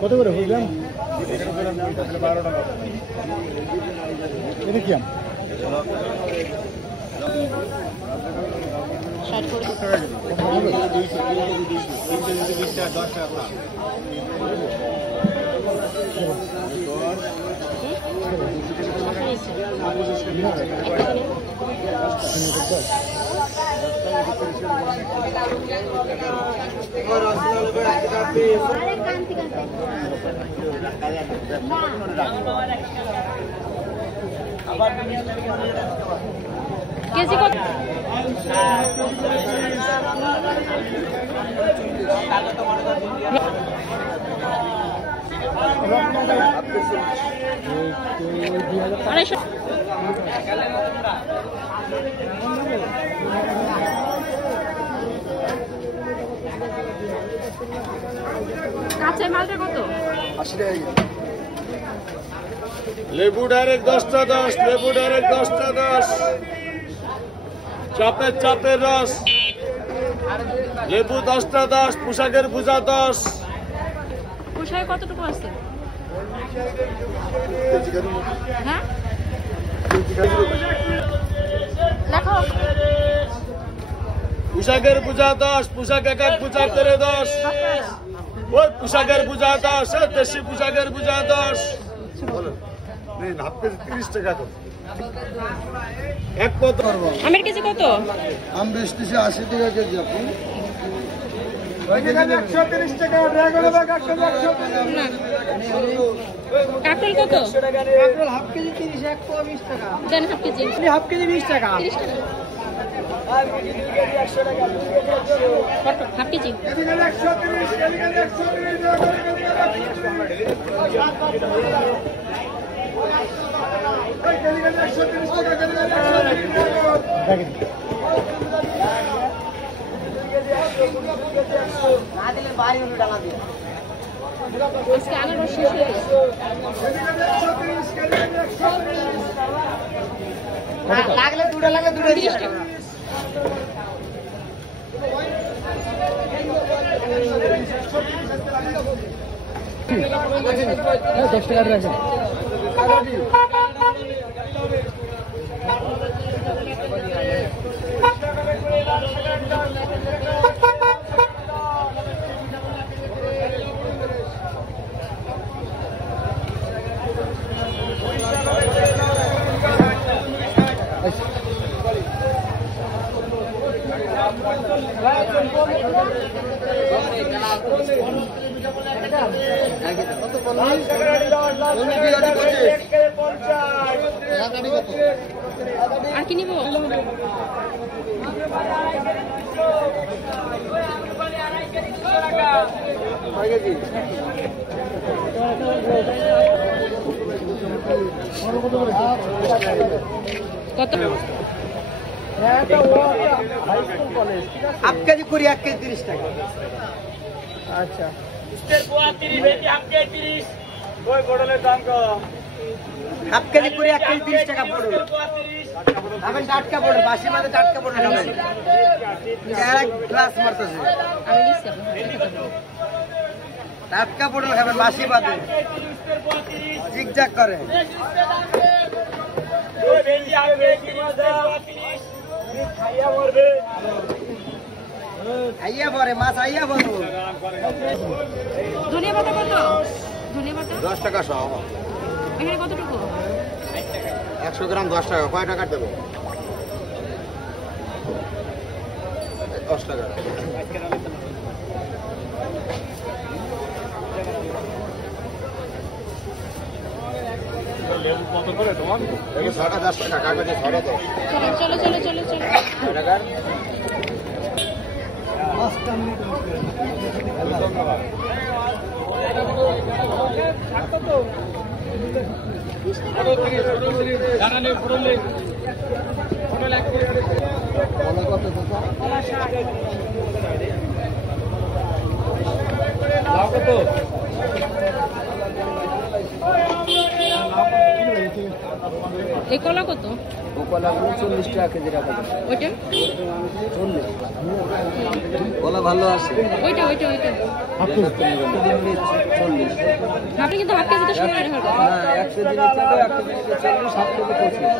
কত করে বুঝলাম? এটা কি আম? কেজি কত? কাঁচা মালটা কত? 80 টাকা। লেবু ডাইরেক্ট 10টা 10, লেবু ডাইরেক্ট 10টা 10, চাপের চাপের রস, লেবু 10টা 10, পোশাকের পূজা 10। পোশাকে কতটুকু আছে? হ্যাঁ দেখো, পোশাকের পূজা 10, পোশাক এক এক পূজা করে 10, ওই পোশাকের পূজা 10, দেশি পোশাকের পূজা 10। হাফ কেজি 30 টাকা করে। এক কত? আমের কেজি কত? আম বেচতেছি 80 টাকা কেজি। আপনি 130 টাকা। ড্রাগনের বাগ 130 টাকা। কাকরোল কত? কাকরোল হাফ কেজি 30, 1 পোয়া 20 টাকা। দেন হাফ কেজি। হাফ কেজি 20 টাকা। 30 টাকা। কত? Half KG. আজকে আনারস শেষ হয়ে গেছে। লাগলে দুটো 30 টাকা। $10 টাকা রাখেন। আর কি নিব? কত? হাফ কেজি করি 1 কেজি 30 টাকা। আচ্ছা হাফ কেজি করে 1 কেজি 30 টাকা পড়বে। এখন টাটকা পড়বে, বাসি মাঝে টাটকা পড়বে। এক গ্লাস মারতেছে, আমি নিচ্ছি। টাটকা পড়বে খাবেন, বাসি বাদে জিগজাগ করে। আইয়া পরে মাছ আইয়া বলবো। ধনিয়া পাতা কত? ধনিয়া পাতা 10 টাকা সহ। এখানে কতটুকু? 100 গ্রাম 10 টাকা। কয় টাকা দেবো? 10 টাকা। লেবু কত করে তোমার? লেবু 10 টাকা। কাগজে 10 টাকা। চলো চলো চলো চলো চলো। কয় টাকা? কত? এই কলা কত? ও কলাগুলো 40 টাকা কেজি রাখা যাবে। ওইটা 40 কলা ভালো আছে। ওইটা ওইটা ওইটা 40 আপনি কিন্তু হাফ কেজি তো সময় রাখার কথা। না 1 কেজি নিতে হবে, 1 কেজি 40, 7 কেজি 25।